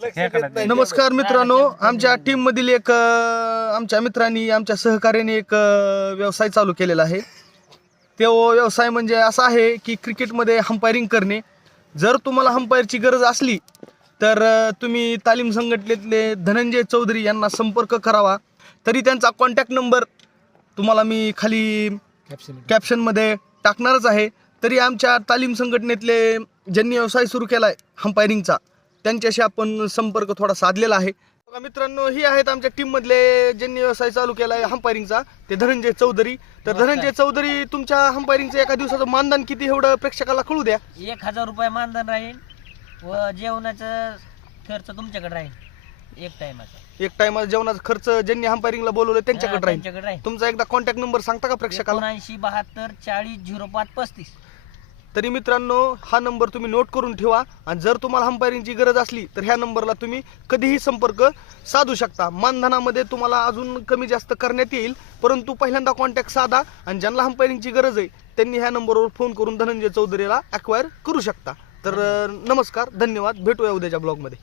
नमस्कार मित्रांनो, आमच्या टीम मधील एक आमच्या मित्रांनी आमच्या सहकार्याने एक व्यवसाय चालू केलेला आहे। तो व्यवसाय म्हणजे असा आहे की क्रिकेटमध्ये अंपायरिंग करणे। जर तुम्हाला अंपायरची गरज असली तर तुम्ही तालीम संघटनेतले धनंजय चौधरी यांना संपर्क करावा। तरी त्यांचा कॉन्टॅक्ट नंबर तुम्हाला मी खाली कॅप्शनमध्ये टाकणारच आहे। तरी आमच्या तालीम संघटनेतले ज्यांनी व्यवसाय सुरू केला आहे अंपायरिंगचा, त्यांच्याशी आपण संपर्क थोडा साधलेला आहे। बघा मित्रांनो, ही आहेत आमच्या टीम मधले ज्यांनी व्यवसाय चालू केला आहे अंपायरिंगचा, ते धनंजय चौधरी। तर धनंजय चौधरी, तुमच्या अंपायरिंगचं एका दिवसाचं मानधन किती एवढं प्रेक्षकाला कळू द्या। 1000 रुपये मानधन राहील व जेवणाचा खर्च तुमच्याकडे राहील। एक टाइम जेवणाचा खर्च ज्यांनी अंपायरिंगला बोलवलं त्यांच्याकडे राहील। तुमचा एकदा कॉन्टॅक्ट नंबर सांगता का प्रेक्षकाला? 7972 40 05 35। तरी मित्रांनो, हा नंबर तुम्ही नोट करून ठेवा आणि जर तुम्हाला अंपायरिंगची गरज असली तर ह्या नंबरला तुम्ही कधीही संपर्क साधू शकता। मानधनामध्ये तुम्हाला अजून कमी जास्त करण्यात येईल, परंतु पहिल्यांदा कॉन्टॅक्ट साधा आणि ज्यांना अंपायरिंगची गरज आहे त्यांनी ह्या नंबरवर फोन करून धनंजय चौधरीला अक्वायर करू शकता। तर नमस्कार, धन्यवाद, भेटूया उद्याच्या ब्लॉगमध्ये।